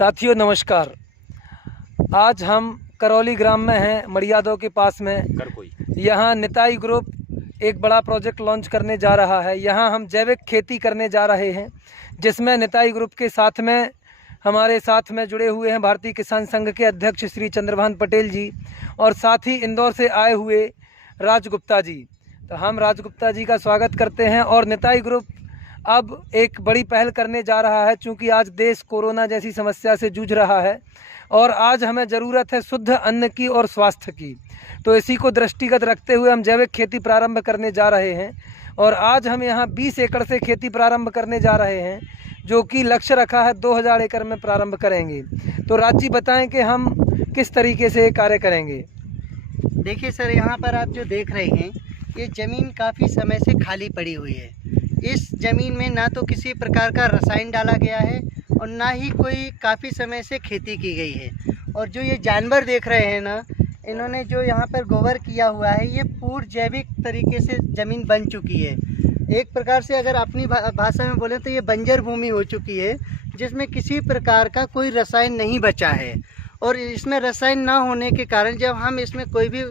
साथियों नमस्कार। आज हम करौली ग्राम में हैं, मड़ियादों के पास में। यहाँ निताई ग्रुप एक बड़ा प्रोजेक्ट लॉन्च करने जा रहा है। यहाँ हम जैविक खेती करने जा रहे हैं, जिसमें निताई ग्रुप के साथ में हमारे साथ में जुड़े हुए हैं भारतीय किसान संघ के अध्यक्ष श्री चंद्रभान पटेल जी और साथ ही इंदौर से आए हुए राज गुप्ता जी। तो हम राज गुप्ता जी का स्वागत करते हैं। और निताई ग्रुप अब एक बड़ी पहल करने जा रहा है, चूँकि आज देश कोरोना जैसी समस्या से जूझ रहा है और आज हमें ज़रूरत है शुद्ध अन्न की और स्वास्थ्य की। तो इसी को दृष्टिगत रखते हुए हम जैविक खेती प्रारंभ करने जा रहे हैं। और आज हम यहाँ 20 एकड़ से खेती प्रारंभ करने जा रहे हैं, जो कि लक्ष्य रखा है 2000 एकड़ में प्रारंभ करेंगे। तो राज जी बताएं कि हम किस तरीके से कार्य करेंगे। देखिए सर, यहाँ पर आप जो देख रहे हैं, ये ज़मीन काफ़ी समय से खाली पड़ी हुई है। इस ज़मीन में ना तो किसी प्रकार का रसायन डाला गया है और ना ही कोई काफ़ी समय से खेती की गई है। और जो ये जानवर देख रहे हैं ना, इन्होंने जो यहाँ पर गोबर किया हुआ है, ये पूर्ण जैविक तरीके से ज़मीन बन चुकी है। एक प्रकार से अगर अपनी भाषा में बोलें तो ये बंजर भूमि हो चुकी है, जिसमें किसी प्रकार का कोई रसायन नहीं बचा है। और इसमें रसायन ना होने के कारण जब हम इसमें कोई भी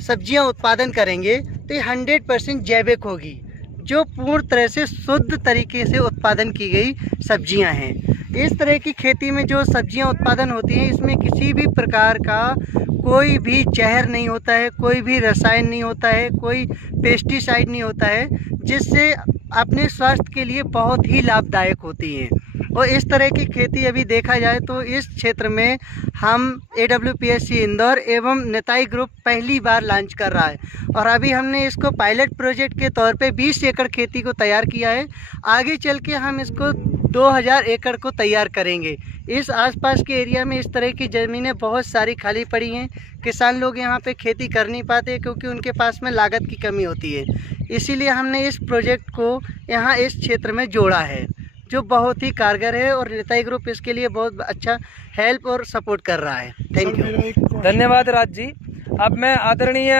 सब्जियां उत्पादन करेंगे तो ये 100% जैविक होगी, जो पूर्ण तरह से शुद्ध तरीके से उत्पादन की गई सब्जियां हैं। इस तरह की खेती में जो सब्जियां उत्पादन होती हैं, इसमें किसी भी प्रकार का कोई भी जहर नहीं होता है, कोई भी रसायन नहीं होता है, कोई पेस्टिसाइड नहीं होता है, जिससे अपने स्वास्थ्य के लिए बहुत ही लाभदायक होती है। और इस तरह की खेती अभी देखा जाए तो इस क्षेत्र में हम AWPSC इंदौर एवं निताई ग्रुप पहली बार लॉन्च कर रहा है। और अभी हमने इसको पायलट प्रोजेक्ट के तौर पे 20 एकड़ खेती को तैयार किया है। आगे चल के हम इसको 2000 एकड़ को तैयार करेंगे। इस आसपास के एरिया में इस तरह की ज़मीनें बहुत सारी खाली पड़ी हैं। किसान लोग यहाँ पे खेती कर नहीं पाते क्योंकि उनके पास में लागत की कमी होती है। इसीलिए हमने इस प्रोजेक्ट को यहाँ इस क्षेत्र में जोड़ा है, जो बहुत ही कारगर है। और निताई ग्रुप इसके लिए बहुत अच्छा हेल्प और सपोर्ट कर रहा है। Thank you. धन्यवाद राज जी। अब मैं आदरणीय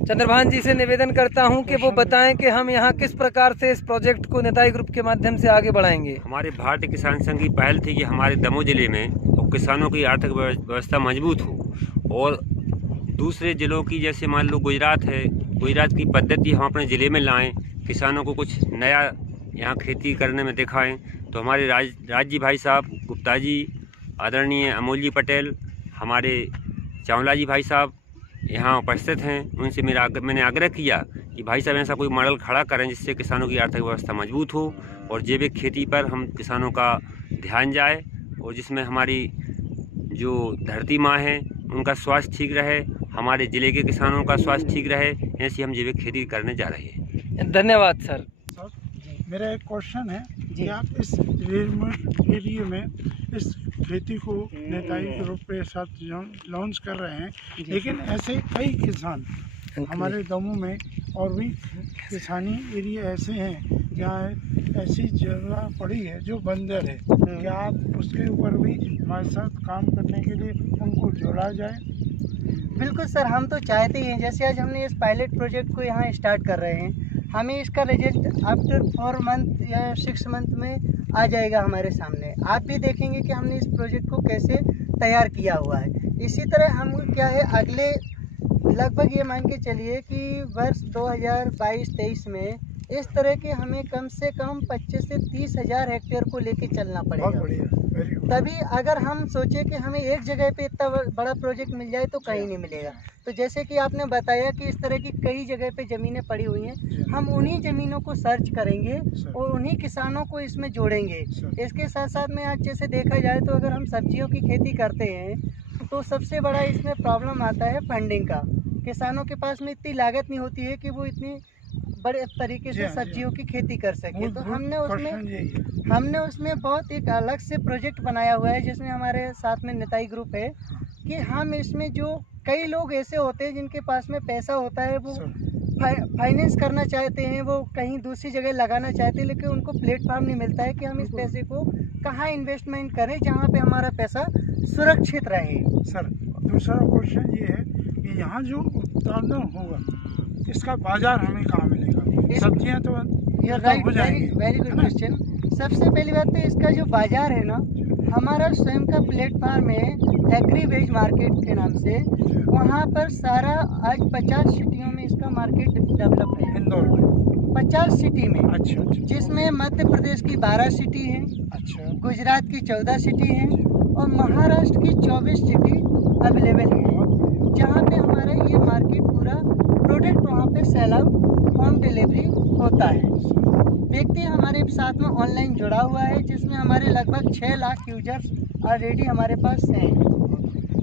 चंद्रभान जी से निवेदन करता हूं कि वो बताएं कि हम यहाँ किस प्रकार से इस प्रोजेक्ट को निताई ग्रुप के माध्यम से आगे बढ़ाएंगे। हमारे भारतीय किसान संघ की पहल थी कि हमारे दमोह जिले में और किसानों की आर्थिक व्यवस्था मजबूत हो। और दूसरे जिलों की जैसे मान लो गुजरात है, गुजरात की पद्धति हम अपने ज़िले में लाएँ, किसानों को कुछ नया यहाँ खेती करने में दिखाएं। तो हमारे राज जी भाई साहब, गुप्ता जी, आदरणीय अमोल जी पटेल, हमारे चावला जी भाई साहब यहाँ उपस्थित हैं। उनसे मैंने आग्रह किया कि भाई साहब ऐसा कोई मॉडल खड़ा करें जिससे किसानों की आर्थिक व्यवस्था मजबूत हो और जैविक खेती पर हम किसानों का ध्यान जाए और जिसमें हमारी जो धरती माँ है उनका स्वास्थ्य ठीक रहे, हमारे ज़िले के किसानों का स्वास्थ्य ठीक रहे। ऐसी हम जैविक खेती करने जा रहे हैं। धन्यवाद सर। मेरा एक क्वेश्चन है कि आप इस एरिया में इस खेती को निताई ग्रुप के साथ लॉन्च कर रहे हैं, लेकिन ऐसे कई किसान हमारे दमोह में और भी किसानी एरिया ऐसे हैं जहाँ ऐसी जगह पड़ी है जो बंजर है। क्या आप उसके ऊपर भी हमारे साथ काम करने के लिए उनको जोड़ा जाए? बिल्कुल सर, हम तो चाहते ही हैं। जैसे आज हमने इस पायलट प्रोजेक्ट को यहाँ स्टार्ट कर रहे हैं, हमें इसका रिजल्ट आफ्टर 4 मंथ या 6 मंथ में आ जाएगा हमारे सामने। आप भी देखेंगे कि हमने इस प्रोजेक्ट को कैसे तैयार किया हुआ है। इसी तरह हम क्या है, अगले लगभग ये मान के चलिए कि वर्ष 2022-23 में इस तरह के हमें कम से कम 25 से 30 हज़ार हेक्टेयर को लेके चलना पड़ेगा। तभी अगर हम सोचें कि हमें एक जगह पे इतना बड़ा प्रोजेक्ट मिल जाए तो कहीं नहीं मिलेगा। तो जैसे कि आपने बताया कि इस तरह की कई जगह पे ज़मीनें पड़ी हुई हैं, हम उन्हीं ज़मीनों को सर्च करेंगे और उन्हीं किसानों को इसमें जोड़ेंगे। इसके साथ साथ में आज जैसे देखा जाए तो अगर हम सब्जियों की खेती करते हैं तो सबसे बड़ा इसमें प्रॉब्लम आता है फंडिंग का। किसानों के पास में इतनी लागत नहीं होती है कि वो इतनी बड़े तरीके से सब्जियों की खेती कर सके। तो हमने उसमें बहुत एक अलग से प्रोजेक्ट बनाया हुआ है, जिसमें हमारे साथ में निताई ग्रुप है, कि हम इसमें जो कई लोग ऐसे होते हैं जिनके पास में पैसा होता है, वो फाइनेंस करना चाहते हैं, वो कहीं दूसरी जगह लगाना चाहते हैं, लेकिन उनको प्लेटफॉर्म नहीं मिलता है कि हम इस पैसे को कहाँ इन्वेस्टमेंट करें जहाँ पे हमारा पैसा सुरक्षित रहे। सर, दूसरा क्वेश्चन ये है कि यहाँ जो उत्पादन होगा इसका बाजार हमें कहाँ मिलेगा? सब्जियाँ तो वेरी गुड क्वेश्चन। सबसे पहली बात तो इसका जो बाजार है ना, हमारा स्वयं का प्लेटफार्म है एग्री वेज मार्केट के नाम से। वहाँ पर सारा आज 50 सिटियों में इसका मार्केट डेवलप है। इंदौर में 50 सिटी में, अच्छा अच्छा जिसमें मध्य प्रदेश की 12 सिटी है, अच्छा गुजरात की 14 सिटी है और महाराष्ट्र की 24 सिटी अवेलेबल है, जहाँ पे हमारा ये मार्केट पूरा प्रोडक्ट वहाँ पे सेल आउट होम डिलीवरी होता है। व्यक्ति हमारे साथ में ऑनलाइन जुड़ा हुआ है, जिसमें हमारे लगभग 6 लाख यूजर्स ऑलरेडी हमारे पास हैं,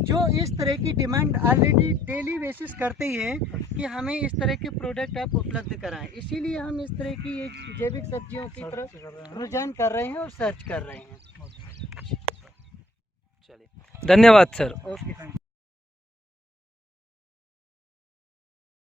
जो इस तरह की डिमांड ऑलरेडी डेली बेसिस करते ही हैं कि हमें इस तरह के प्रोडक्ट आप उपलब्ध कराएं। इसीलिए हम इस तरह की ये जैविक सब्जियों की तरफ रुझान कर रहे हैं और सर्च कर रहे हैं। चलिए, धन्यवाद सर। Okay, thank you.